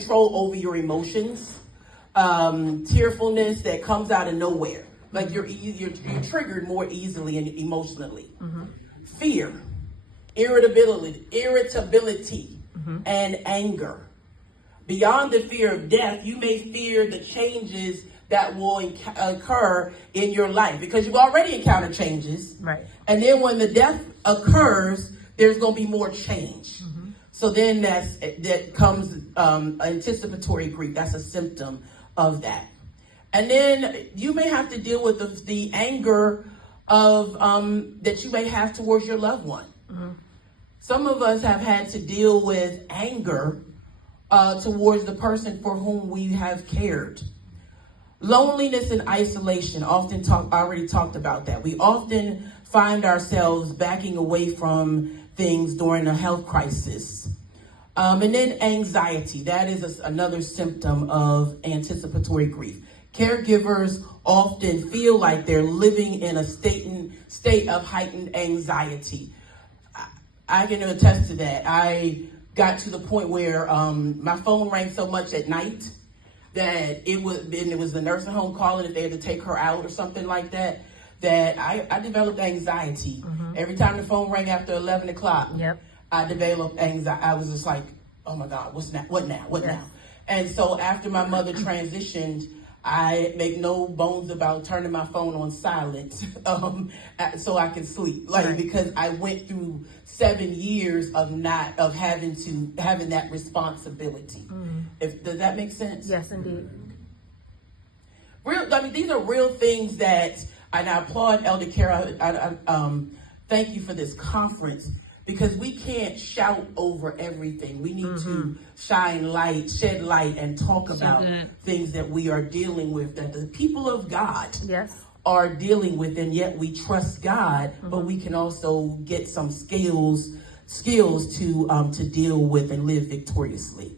control over your emotions, tearfulness that comes out of nowhere. Like you're triggered more easily and emotionally. Fear, irritability, and anger. Beyond the fear of death, you may fear the changes that will occur in your life because you've already encountered changes. Right. And then when the death occurs, there's going to be more change. So then that comes anticipatory grief. That's a symptom of that. And then you may have to deal with the anger of that you may have towards your loved one. Some of us have had to deal with anger towards the person for whom we have cared. Loneliness and isolation, already talked about that. We often find ourselves backing away from things during a health crisis. And then anxiety, that is another symptom of anticipatory grief. Caregivers often feel like they're living in a state of heightened anxiety. I can attest to that. I got to the point where my phone rang so much at night that it was the nursing home calling if they had to take her out or something like that, that I developed anxiety. Every time the phone rang after 11 o'clock, I developed anxiety. I was just like, oh my God, what now? And so after my mother transitioned, I make no bones about turning my phone on silent so I can sleep. Because I went through 7 years of having that responsibility. Does that make sense? Yes, indeed. These are real things and I applaud Elder Kara. Thank you for this conference, because we can't shout over everything. We need to shed light, and talk about things that we are dealing with, that the people of God are dealing with, and yet we trust God, but we can also get some skills to deal with and live victoriously.